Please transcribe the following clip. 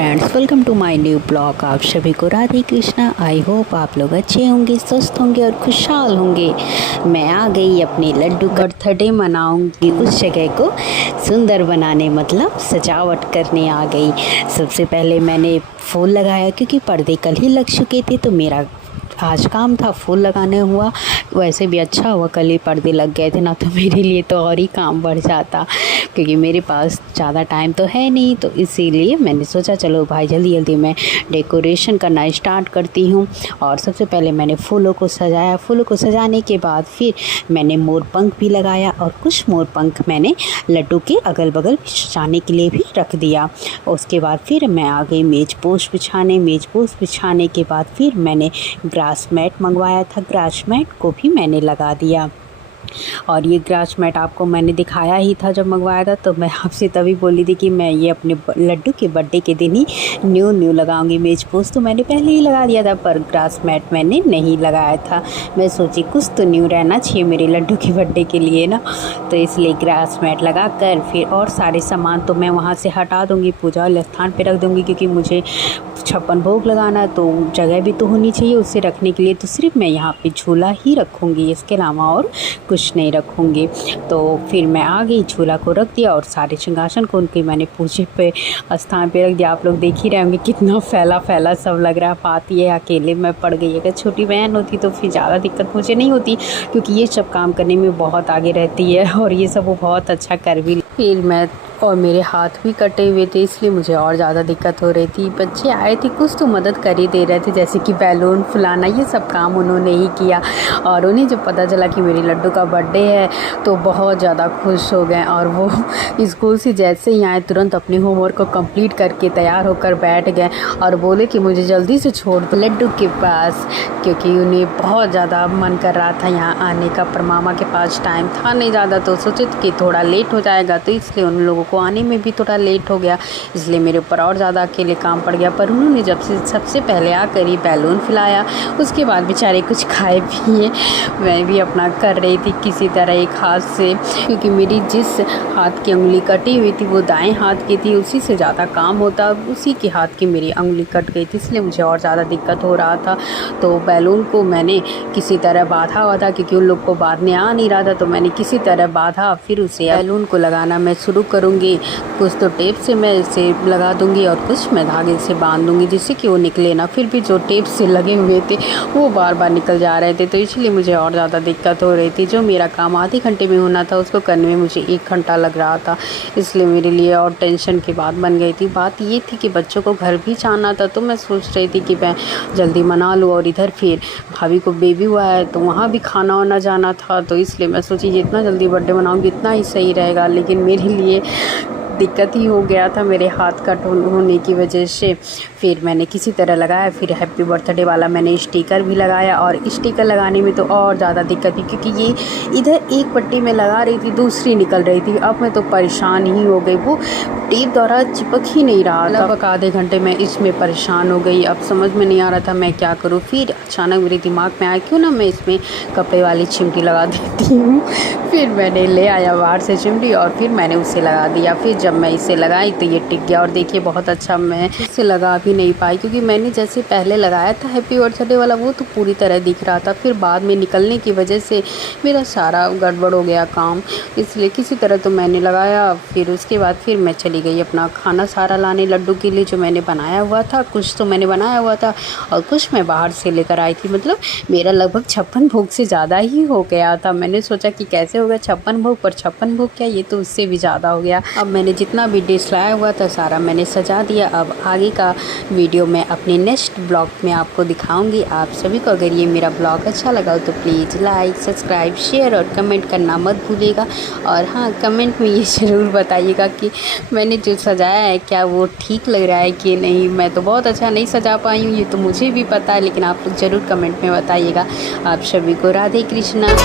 Friends, welcome to my new blog. आप सभी को राधे कृष्णा। आई होप आप लोग अच्छे होंगे, स्वस्थ होंगे और खुशहाल होंगे। मैं आ गई अपने लड्डू बर्थडे मनाऊंगी उस जगह को सुंदर बनाने, मतलब सजावट करने आ गई। सबसे पहले मैंने फूल लगाया क्योंकि पर्दे कल ही लग चुके थे, तो मेरा आज काम था फूल लगाने हुआ। वैसे भी अच्छा हुआ कल ही पर्दे लग गए थे, ना तो मेरे लिए तो और ही काम बढ़ जाता, क्योंकि मेरे पास ज़्यादा टाइम तो है नहीं। तो इसीलिए मैंने सोचा चलो भाई जल्दी जल्दी मैं डेकोरेशन करना स्टार्ट करती हूँ। और सबसे पहले मैंने फूलों को सजाया। फूलों को सजाने के बाद फिर मैंने मोर पंख भी लगाया और कुछ मोर पंख मैंने लड्डू के अगल बगल सजाने के लिए भी रख दिया। उसके बाद फिर मैं आ गई मेज पोश बिछाने। मेज पोश बिछाने के बाद फिर मैंने ग्रास मैट मंगवाया था, ग्रास मैट को भी मैंने लगा दिया। और ये ग्रास मैट आपको मैंने दिखाया ही था जब मंगवाया था, तो मैं आपसे तभी बोली थी कि मैं ये अपने लड्डू के बर्थडे के दिन ही न्यू लगाऊंगी। मेज पोस्ट तो मैंने पहले ही लगा दिया था, पर ग्रास मैट मैंने नहीं लगाया था। मैं सोची कुछ तो न्यू रहना चाहिए मेरे लड्डू के बर्थडे के लिए ना, तो इसलिए ग्रास मैट लगा कर फिर और सारे सामान तो मैं वहाँ से हटा दूँगी, पूजा वाले स्थान पर रख दूँगी, क्योंकि मुझे 56 भोग लगाना तो जगह भी तो होनी चाहिए उसे रखने के लिए। तो सिर्फ मैं यहाँ पे झूला ही रखूँगी, इसके अलावा और कुछ नहीं रखूँगी। तो फिर मैं आ गई, झूला को रख दिया और सारे सिंहासन को उनके मैंने पूजे पे स्थान पे रख दिया। आप लोग देख ही रहे होंगे कितना फैला फैला सब लग रहा है। बात ये अकेले में पड़ गई। अगर छोटी बहन होती तो फिर ज़्यादा दिक्कत मुझे नहीं होती, क्योंकि ये सब काम करने में बहुत आगे रहती है और ये सब वो बहुत अच्छा कर भी। फिर मैं और मेरे हाथ भी कटे हुए थे, इसलिए मुझे और ज़्यादा दिक्कत हो रही थी। बच्चे आए थे, कुछ तो मदद कर ही दे रहे थे, जैसे कि बैलून फुलाना, ये सब काम उन्होंने ही किया। और उन्हें जब पता चला कि मेरे लड्डू का बर्थडे है तो बहुत ज़्यादा खुश हो गए। और वो स्कूल से जैसे ही आए तुरंत अपने होमवर्क को कंप्लीट करके तैयार होकर बैठ गए और बोले कि मुझे जल्दी से छोड़ दो लड्डू के पास, क्योंकि उन्हें बहुत ज़्यादा मन कर रहा था यहाँ आने का। पर मामा के पास टाइम था नहीं ज़्यादा, तो सोचे कि थोड़ा लेट हो जाएगा, तो इसलिए उन लोगों को आने में भी थोड़ा लेट हो गया, इसलिए मेरे ऊपर और ज़्यादा अकेले काम पड़ गया। पर उन्होंने जब से सबसे पहले आकर ही बैलून फुलाया, उसके बाद बेचारे कुछ खाए पिए। मैं भी अपना कर रही थी किसी तरह एक हाथ से, क्योंकि मेरी जिस हाथ की उंगली कटी हुई थी वो दाएं हाथ की थी, उसी से ज़्यादा काम होता, उसी के हाथ की मेरी उंगली कट गई थी, इसलिए मुझे और ज़्यादा दिक्कत हो रहा था। तो बैलून को मैंने किसी तरह बांधा हुआ था, क्योंकि उन लोग को बांधने आ नहीं रहा था, तो मैंने किसी तरह बांधा। फिर उसे बैलून को लगाना मैं शुरू करूँगी। कुछ तो टेप से मैं इसे लगा दूंगी और कुछ मैं धागे से बांध दूंगी, जिससे कि वो निकले ना। फिर भी जो टेप से लगे हुए थे वो बार बार निकल जा रहे थे, तो इसलिए मुझे और ज़्यादा दिक्कत हो रही थी। जो मेरा काम आधे घंटे में होना था उसको करने में मुझे 1 घंटा लग रहा था, इसलिए मेरे लिए और टेंशन की बात बन गई थी। बात ये थी कि बच्चों को घर भी जाना था, तो मैं सोच रही थी कि मैं जल्दी मना लूँ। और इधर फिर भाभी को बेबी हुआ है, तो वहाँ भी खाना वाना जाना था, तो इसलिए मैं सोची जितना जल्दी बर्थडे मनाऊँगी उतना ही सही रहेगा। लेकिन मेरे लिए दिक्कत ही हो गया था मेरे हाथ कट होने की वजह से। फिर मैंने किसी तरह लगाया, फिर हैप्पी बर्थडे वाला मैंने स्टिकर भी लगाया। और स्टिकर लगाने में तो और ज़्यादा दिक्कत थी, क्योंकि ये इधर एक पट्टी में लगा रही थी, दूसरी निकल रही थी। अब मैं तो परेशान ही हो गई, वो टेप द्वारा चिपक ही नहीं रहा था। लगभग आधे घंटे में इसमें परेशान हो गई। अब समझ में नहीं आ रहा था मैं क्या करूँ। फिर अचानक मेरे दिमाग में आया क्यों ना मैं इसमें कपड़े वाली चिमटी लगा देती हूँ। फिर मैंने ले आया बाहर से चिमटी और फिर मैंने उसे लगा दिया। फिर जब मैं इसे लगाई तो ये टिक गया, और देखिए बहुत अच्छा मैं इसे लगा भी नहीं पाई, क्योंकि मैंने जैसे पहले लगाया था हैप्पी बर्थडे वाला वो तो पूरी तरह दिख रहा था। फिर बाद में निकलने की वजह से मेरा सारा गड़बड़ हो गया काम, इसलिए किसी तरह तो मैंने लगाया। फिर उसके बाद फिर मैं चली गई अपना खाना सारा लाने लड्डू के लिए, जो मैंने बनाया हुआ था। कुछ तो मैंने बनाया हुआ था और कुछ मैं बाहर से लेकर आई थी। मतलब मेरा लगभग 56 भोग से ज़्यादा ही हो गया था। मैंने सोचा कि कैसे हो गया 56 भोग, पर 56 भोग क्या, ये तो उससे भी ज़्यादा हो गया। अब मैंने जितना भी डिश लाया हुआ था सारा मैंने सजा दिया। अब आगे का वीडियो मैं अपने नेक्स्ट ब्लॉग में आपको दिखाऊंगी। आप सभी को अगर ये मेरा ब्लॉग अच्छा लगा हो तो प्लीज़ लाइक, सब्सक्राइब, शेयर और कमेंट करना मत भूलिएगा। और हाँ, कमेंट में ये ज़रूर बताइएगा कि मैंने जो सजाया है क्या वो ठीक लग रहा है कि नहीं। मैं तो बहुत अच्छा नहीं सजा पाई हूँ, ये तो मुझे भी पता है, लेकिन आप लोग ज़रूर कमेंट में बताइएगा। आप सभी को राधे कृष्णा।